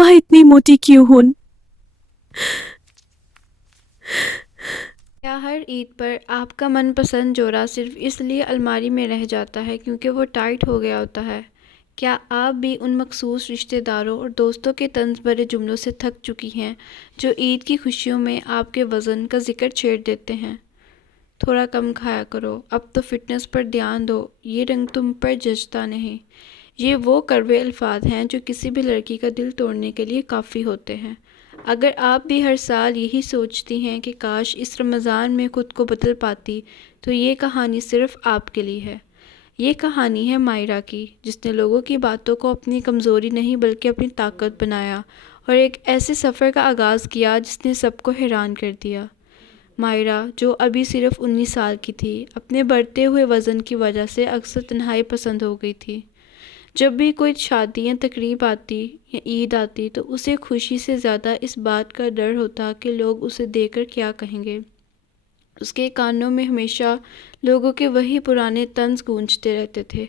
अम्मा इतनी मोटी क्यों हूँ। क्या हर ईद पर आपका मनपसंद जोड़ा सिर्फ इसलिए अलमारी में रह जाता है क्योंकि वो टाइट हो गया होता है? क्या आप भी उन मखसूस रिश्तेदारों और दोस्तों के तंज भरे जुमलों से थक चुकी हैं जो ईद की खुशियों में आपके वज़न का जिक्र छेड़ देते हैं? थोड़ा कम खाया करो, अब तो फिटनेस पर ध्यान दो, ये रंग तुम पर जचता नहीं। ये वो कड़वे अल्फाज हैं जो किसी भी लड़की का दिल तोड़ने के लिए काफ़ी होते हैं। अगर आप भी हर साल यही सोचती हैं कि काश इस रमज़ान में ख़ुद को बदल पाती, तो ये कहानी सिर्फ़ आपके लिए है। ये कहानी है मायरा की, जिसने लोगों की बातों को अपनी कमज़ोरी नहीं बल्कि अपनी ताकत बनाया और एक ऐसे सफ़र का आगाज़ किया जिसने सबको हैरान कर दिया। मायरा, जो अभी सिर्फ 19 साल की थी, अपने बढ़ते हुए वज़न की वजह से अक्सर तन्हाई पसंद हो गई थी। जब भी कोई शादी या तकरीब आती या ईद आती तो उसे खुशी से ज़्यादा इस बात का डर होता कि लोग उसे देखकर क्या कहेंगे। उसके कानों में हमेशा लोगों के वही पुराने तंज गूंजते रहते थे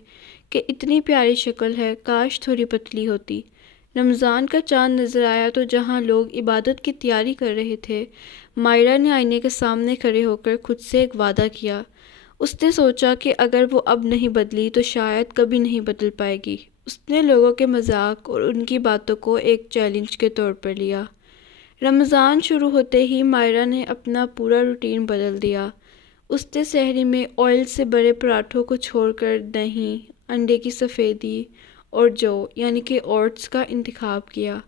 कि इतनी प्यारी शक्ल है, काश थोड़ी पतली होती। रमज़ान का चाँद नज़र आया तो जहाँ लोग इबादत की तैयारी कर रहे थे, मायरा ने आईने के सामने खड़े होकर खुद से एक वादा किया। उसने सोचा कि अगर वो अब नहीं बदली तो शायद कभी नहीं बदल पाएगी। उसने लोगों के मजाक और उनकी बातों को एक चैलेंज के तौर पर लिया। रमज़ान शुरू होते ही मायरा ने अपना पूरा रूटीन बदल दिया। उसने सहरी में ऑयल से बड़े पराठों को छोड़कर दही, अंडे की सफ़ेदी और जौ यानी कि ओट्स का इंतखाब किया।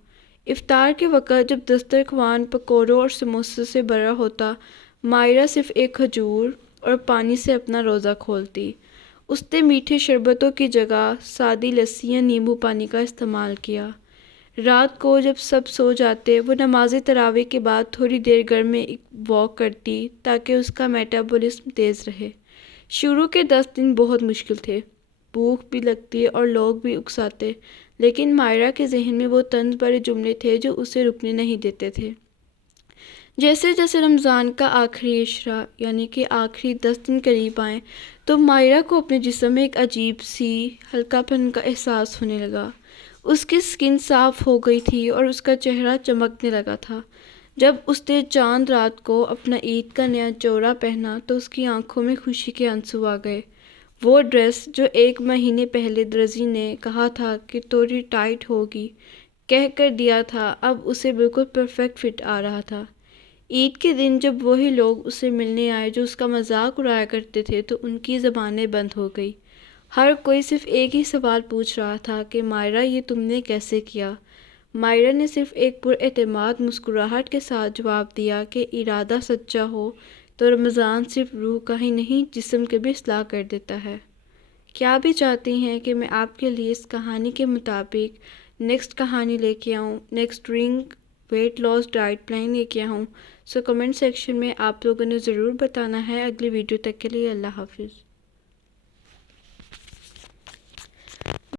इफ्तार के वक़्त जब दस्तरख्वान पकौड़ों और समोसों से भरा होता, मायरा सिर्फ़ एक खजूर और पानी से अपना रोज़ा खोलती। उसने मीठे शरबतों की जगह सादी लस्सी या नींबू पानी का इस्तेमाल किया। रात को जब सब सो जाते, वो नमाज तरावी के बाद थोड़ी देर घर में एक वॉक करती ताकि उसका मेटाबॉलिज्म तेज़ रहे। शुरू के 10 दिन बहुत मुश्किल थे, भूख भी लगती और लोग भी उकसाते, लेकिन मायरा के जहन में वो तंज भरे जुमले थे जो उसे रुकने नहीं देते थे। जैसे जैसे रमज़ान का आखिरी इशरा यानी कि आखिरी 10 दिन करीब आए, तो मायरा को अपने जिस्म में एक अजीब सी हल्कापन का एहसास होने लगा। उसकी स्किन साफ़ हो गई थी और उसका चेहरा चमकने लगा था। जब उसने चांद रात को अपना ईद का नया जोड़ा पहना तो उसकी आंखों में खुशी के आंसू आ गए। वो ड्रेस जो 1 महीने पहले दर्जी ने कहा था कि थोड़ी टाइट होगी, कह कर दिया था, अब उसे बिल्कुल परफेक्ट फिट आ रहा था। ईद के दिन जब वही लोग उसे मिलने आए जो उसका मजाक उड़ाया करते थे, तो उनकी ज़बानें बंद हो गई। हर कोई सिर्फ एक ही सवाल पूछ रहा था कि मायरा, ये तुमने कैसे किया? मायरा ने सिर्फ एक पुरएतमाद मुस्कुराहट के साथ जवाब दिया कि इरादा सच्चा हो तो रमज़ान सिर्फ रूह का ही नहीं, जिस्म के भी इस्लाह कर देता है। क्या भी चाहती हैं कि मैं आपके लिए इस कहानी के मुताबिक नेक्स्ट कहानी लेके आऊँ, next drink weight loss diet plan लेके आऊँ? सो कमेंट सेक्शन में आप लोगों ने ज़रूर बताना है। अगली वीडियो तक के लिए अल्लाह हाफिज़।